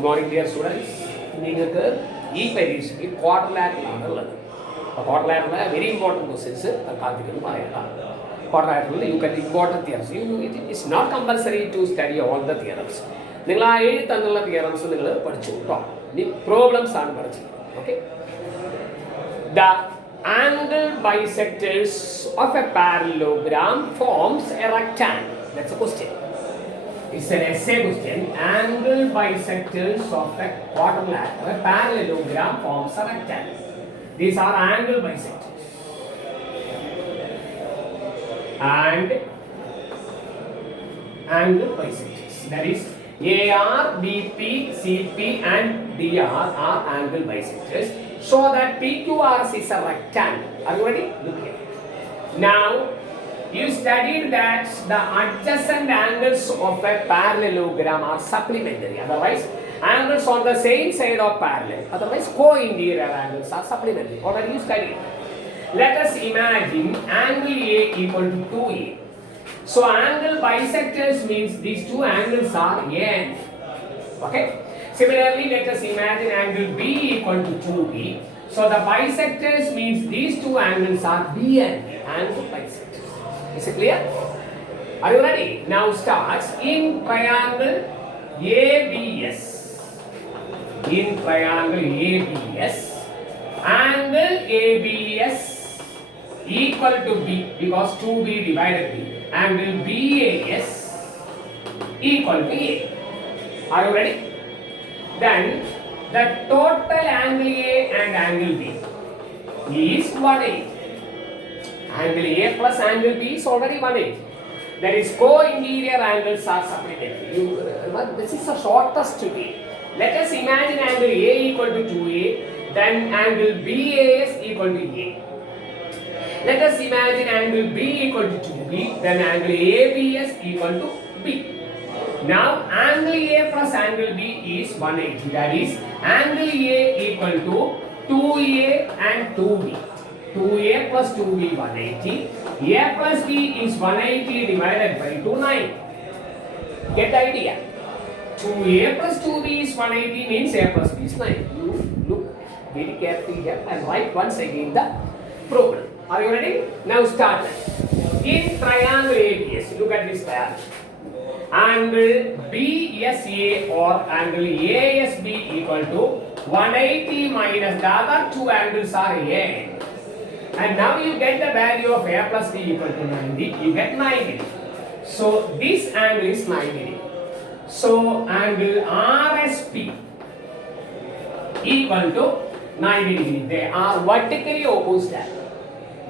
Good morning, dear students. നിങ്ങൾക്ക് ഈ പരീക്ഷയ്ക്ക് ക്വാഡ്രിലാറ്ററലാണ് ഉള്ളത്. അപ്പോൾ ക്വാഡ്രിലാറ്ററിലെ വെരി ഇമ്പോർട്ടൻറ്റ് ക്വസ്റ്റ്യൻസ് തൽക്കാലത്തേക്ക് പറയാം. ക്വാഡ്രിലാറ്ററിൽ you can important theorems. It is not compulsory to study all the theorems. നിങ്ങൾ ആ 7 തന്നുള്ള തിയറംസ് നിങ്ങൾ പഠിച്ചു കേട്ടോ. ഇനി പ്രോബ്ലംസ് ആണ് പഠിച്ചത്. Okay. The angle bisectors of a parallelogram forms a rectangle. That's a question. It's an essay question. Angle bisectors of a quadrilateral, a parallelogram forms a rectangle. These are angle bisectors. And angle bisectors. That is, AR, BP, CP, and DR are angle bisectors. So that PQRS is a rectangle. Are you ready? Look here. Now, you studied that the adjacent angles of a parallelogram are supplementary. Otherwise, angles on the same side are parallel. Otherwise, co-interior angles are supplementary. Already you studied. Let us imagine angle A equal to 2A. So, angle bisectors means these two angles are A and B. Okay? Similarly, let us imagine angle B equal to 2B. So, the bisectors means these two angles are B and B. Angle bisectors. Is it clear? Are you ready? Now starts in triangle ABS. In triangle ABS, angle ABS equal to B because 2B divided B. Angle BAS equal to A. Are you ready? Then the total angle A and angle B is 180. Angle A plus angle B is already 180. That is, co-interior angles are supplementary. This is the shortest way. Let us imagine angle A equal to 2A, then angle BAS equal to A. Let us imagine angle B equal to 2B, then angle ABS equal to B. Now, angle A plus angle B is 180. That is, angle A equal to 2A and 2B. 2A plus 2B 180. A plus B is 180 divided by 290. Get the idea? 2A plus 2B is 180 means A plus B is 90. You look very carefully here and write once again the problem. Are you ready? Now start. In triangle ABS, look at this triangle. Angle BSA or angle ASB equal to 180 minus the other two angles are A. And now you get the value of A plus B equal to 90. You get 90. So this angle is 90. So angle RSP equal to 90 degree. They are vertically opposite.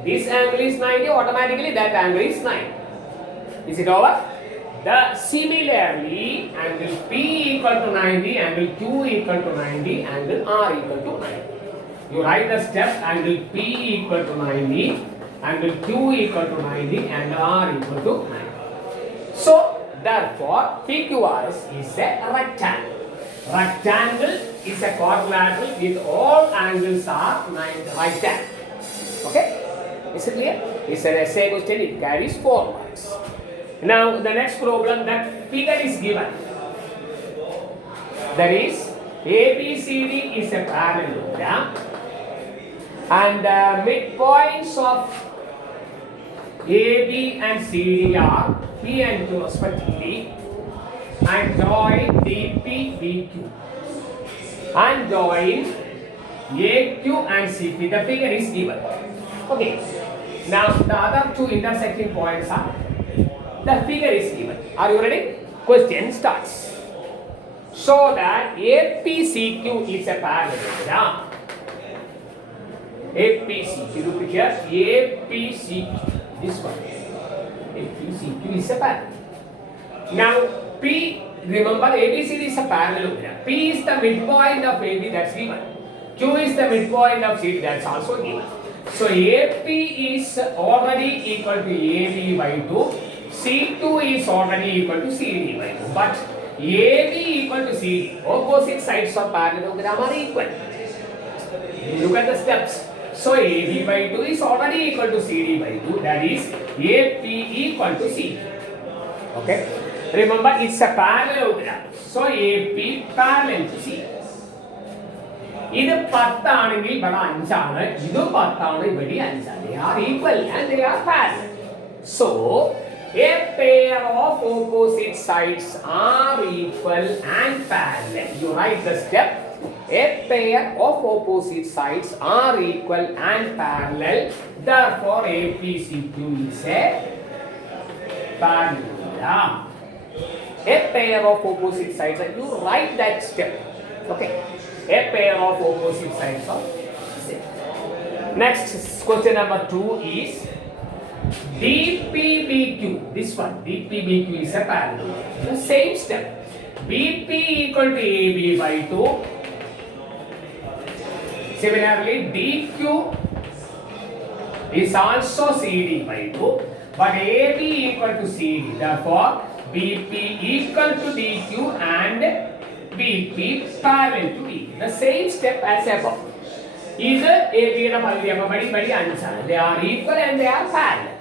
This angle is 90. Automatically that angle is 90. Is it over? Similarly, angle P equal to 90, angle Q equal to 90, angle R equal to 90. You write the steps: angle P equal to 90, angle Q equal to 90, and R equal to 90. So, therefore, PQRS is a rectangle. Rectangle is a quadrilateral with all angles are 90 right angle. Okay? Is it clear? It's an essay question. It carries 4 marks. Now the next problem, that figure is given. That is, ABCD is a parallelogram and the midpoints of AB and CD are P and Q respectively, and join DP, BQ and join AQ and CP. The figure is given. Okay. Now the other two intersecting points are. The figure is given. Are you ready? Question starts. So that APCQ is a parallelogram. APCQ. Look here. APCQ. This one. APCQ is a parallelogram. Now P. Remember, ABCD is a parallelogram. P is the midpoint of AB. That's given. Q is the midpoint of CD. That's also given. So AP is already equal to AB by 2. C2 is already equal to CD by 2. But AB equal to CD. Opposite sides of parallelogram are equal. Look at the steps. So AB by 2 is already equal to CD by 2. That is AP equal to CD. Okay. Remember, it's a parallelogram. So AP parallel to C. ഇത് 10 ആണെങ്കിൽ ഇവിടെ 5 ആണ്, ഇതും 10 ആണ്, ഇവിടെ 5 ആണ്. They are equal and they are parallel. So a pair of opposite sides are equal and parallel. You write the step. A pair of opposite sides are equal and parallel. Therefore, APCQ is a parallelogram. A pair of opposite sides. You write that step. Okay. A pair of opposite sides of same. Next, question number 2 is DPBQ. This one, DPBQ is a parallelogram. The same step. BP equal to AB by 2. Similarly, DQ is also CD by 2. But AB equal to CD. Therefore, BP equal to DQ and BP parallel to E. The same step as above. Is AB and they are equal and they are parallel.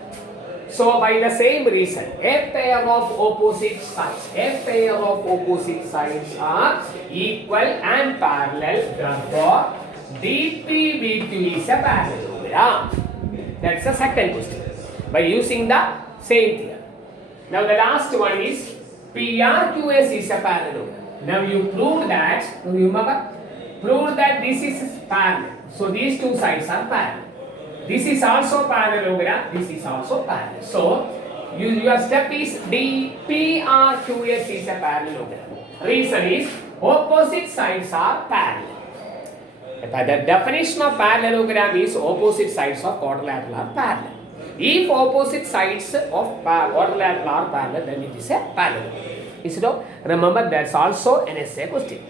So by the same reason, a pair of opposite sides are equal and parallel. Therefore, DPBQ is a parallelogram. That's the second question. By using the same theorem. Now the last one is PRQS is a parallelogram. Now you proved that, remember, proved that this is parallel. So these two sides are parallel. This is also parallelogram, this is also parallel. So your step is DPRQS is a parallelogram. Reason is opposite sides are parallel. The definition of parallelogram is opposite sides of quadrilateral are parallel. If opposite sides of quadrilateral are parallel, then it is a parallelogram. Instead of, remember, that's also an essay question.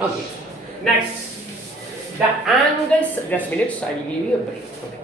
Okay. Next, the angles. Just minutes. I will give you a break. Okay.